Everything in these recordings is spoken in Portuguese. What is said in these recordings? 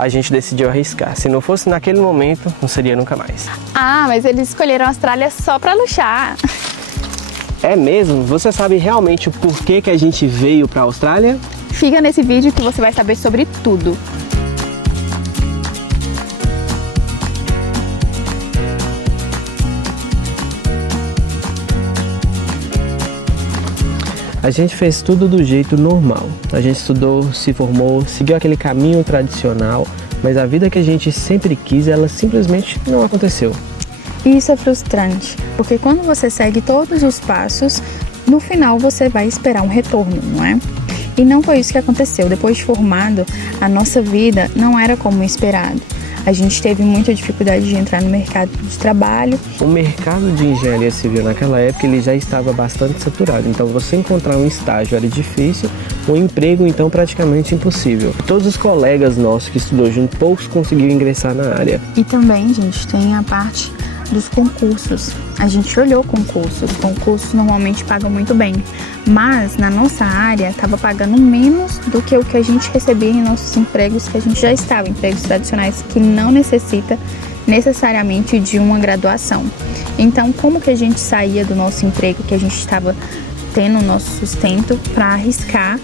a gente decidiu arriscar. Se não fosse naquele momento, não seria nunca mais. Ah, mas eles escolheram a Austrália só para luxar. É mesmo? Você sabe realmente o porquê que a gente veio para a Austrália? Fica nesse vídeo que você vai saber sobre tudo. A gente fez tudo do jeito normal. A gente estudou, se formou, seguiu aquele caminho tradicional, mas a vida que a gente sempre quis, ela simplesmente não aconteceu. Isso é frustrante, porque quando você segue todos os passos, no final você vai esperar um retorno, não é? E não foi isso que aconteceu. Depois de formado, a nossa vida não era como esperado. A gente teve muita dificuldade de entrar no mercado de trabalho. O mercado de engenharia civil naquela época ele já estava bastante saturado, então você encontrar um estágio era difícil, um emprego então praticamente impossível. Todos os colegas nossos que estudou junto, poucos conseguiram ingressar na área. E também, gente, tem a parte dos concursos. A gente olhou concursos. Concursos normalmente pagam muito bem, mas na nossa área estava pagando menos do que o que a gente recebia em nossos empregos, que a gente já estava, empregos tradicionais que não necessita necessariamente de uma graduação. Então, como que a gente saía do nosso emprego, que a gente estava tendo o nosso sustento, para arriscar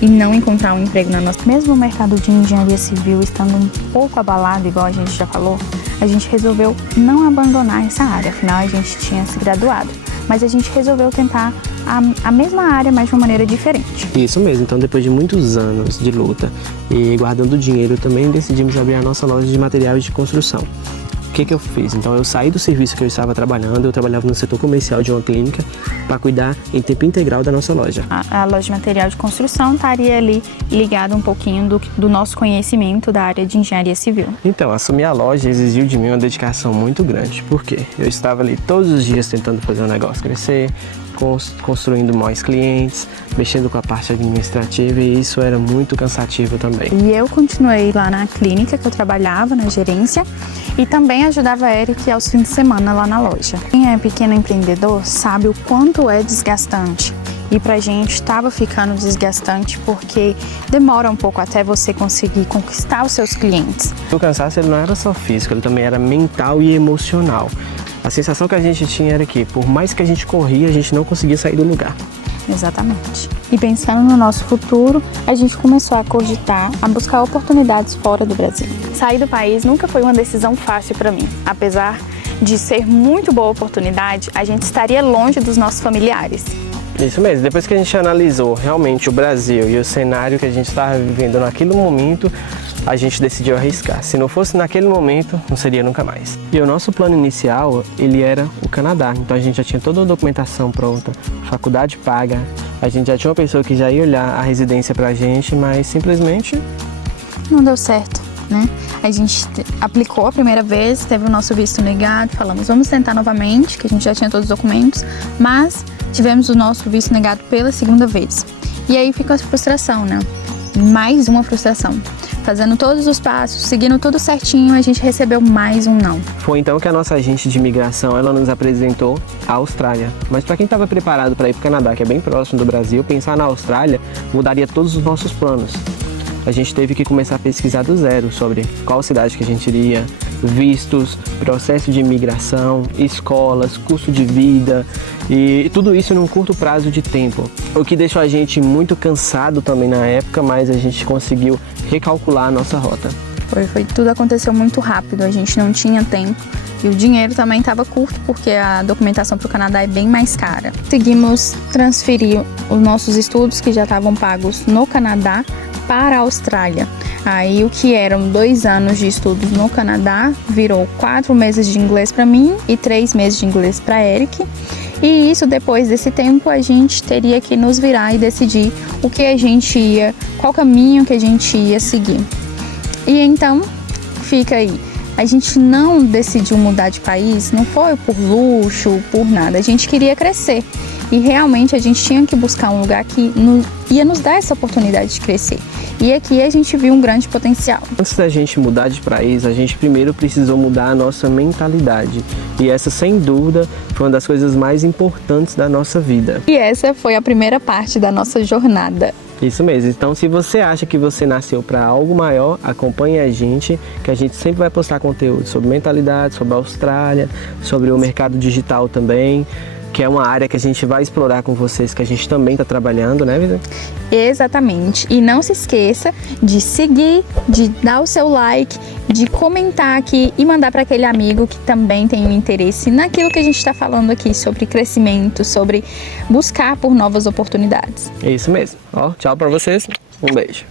e não encontrar um emprego na nossa... Mesmo o mercado de engenharia civil estando um pouco abalado, igual a gente já falou, a gente resolveu não abandonar essa área, afinal a gente tinha se graduado. Mas a gente resolveu tentar a mesma área, mas de uma maneira diferente. Isso mesmo, então depois de muitos anos de luta e guardando dinheiro também, decidimos abrir a nossa loja de materiais de construção. O que eu fiz? Então eu saí do serviço que eu estava trabalhando, eu trabalhava no setor comercial de uma clínica para cuidar em tempo integral da nossa loja. A loja de material de construção estaria ali ligada um pouquinho do nosso conhecimento da área de engenharia civil. Então, assumir a loja exigiu de mim uma dedicação muito grande, porque eu estava ali todos os dias tentando fazer o negócio crescer, construindo mais clientes, mexendo com a parte administrativa e isso era muito cansativo também. E eu continuei lá na clínica que eu trabalhava, na gerência, e também ajudava a Eric aos fins de semana lá na loja. Quem é pequeno empreendedor sabe o quanto é desgastante. E pra gente estava ficando desgastante porque demora um pouco até você conseguir conquistar os seus clientes. O cansaço ele não era só físico, ele também era mental e emocional. A sensação que a gente tinha era que, por mais que a gente corria, a gente não conseguia sair do lugar. Exatamente. E pensando no nosso futuro, a gente começou a cogitar, a buscar oportunidades fora do Brasil. Sair do país nunca foi uma decisão fácil para mim. Apesar de ser muito boa oportunidade, a gente estaria longe dos nossos familiares. Isso mesmo, depois que a gente analisou realmente o Brasil e o cenário que a gente estava vivendo naquele momento, a gente decidiu arriscar. Se não fosse naquele momento, não seria nunca mais. E o nosso plano inicial, ele era o Canadá. Então a gente já tinha toda a documentação pronta, faculdade paga, a gente já tinha uma pessoa que já ia olhar a residência pra gente, mas simplesmente... não deu certo, né? A gente aplicou a primeira vez, teve o nosso visto negado, falamos, vamos tentar novamente, que a gente já tinha todos os documentos, mas tivemos o nosso visto negado pela segunda vez. E aí fica a frustração, né? Mais uma frustração. Fazendo todos os passos, seguindo tudo certinho, a gente recebeu mais um não. Foi então que a nossa agente de imigração, ela nos apresentou a Austrália. Mas para quem estava preparado para ir para o Canadá, que é bem próximo do Brasil, pensar na Austrália mudaria todos os nossos planos. A gente teve que começar a pesquisar do zero sobre qual cidade que a gente iria, vistos, processo de imigração, escolas, custo de vida e tudo isso num curto prazo de tempo. O que deixou a gente muito cansado também na época, mas a gente conseguiu recalcular a nossa rota. Tudo aconteceu muito rápido, a gente não tinha tempo e o dinheiro também estava curto porque a documentação para o Canadá é bem mais cara. Conseguimos transferir os nossos estudos que já estavam pagos no Canadá para a Austrália. Aí o que eram 2 anos de estudos no Canadá virou 4 meses de inglês para mim e 3 meses de inglês para Eric. E isso, depois desse tempo, a gente teria que nos virar e decidir o que a gente ia, qual caminho que a gente ia seguir. E então, fica aí. A gente não decidiu mudar de país, não foi por luxo, por nada. A gente queria crescer. E realmente a gente tinha que buscar um lugar que ia nos dar essa oportunidade de crescer. E aqui a gente viu um grande potencial. Antes da gente mudar de país, a gente primeiro precisou mudar a nossa mentalidade. E essa, sem dúvida, foi uma das coisas mais importantes da nossa vida. E essa foi a primeira parte da nossa jornada. Isso mesmo. Então, se você acha que você nasceu para algo maior, acompanhe a gente, que a gente sempre vai postar conteúdo sobre mentalidade, sobre a Austrália, sobre o mercado digital também, que é uma área que a gente vai explorar com vocês, que a gente também está trabalhando, né, Vida? Exatamente. E não se esqueça de seguir, de dar o seu like, de comentar aqui e mandar para aquele amigo que também tem um interesse naquilo que a gente está falando aqui sobre crescimento, sobre buscar por novas oportunidades. É isso mesmo. Ó, tchau para vocês. Um beijo.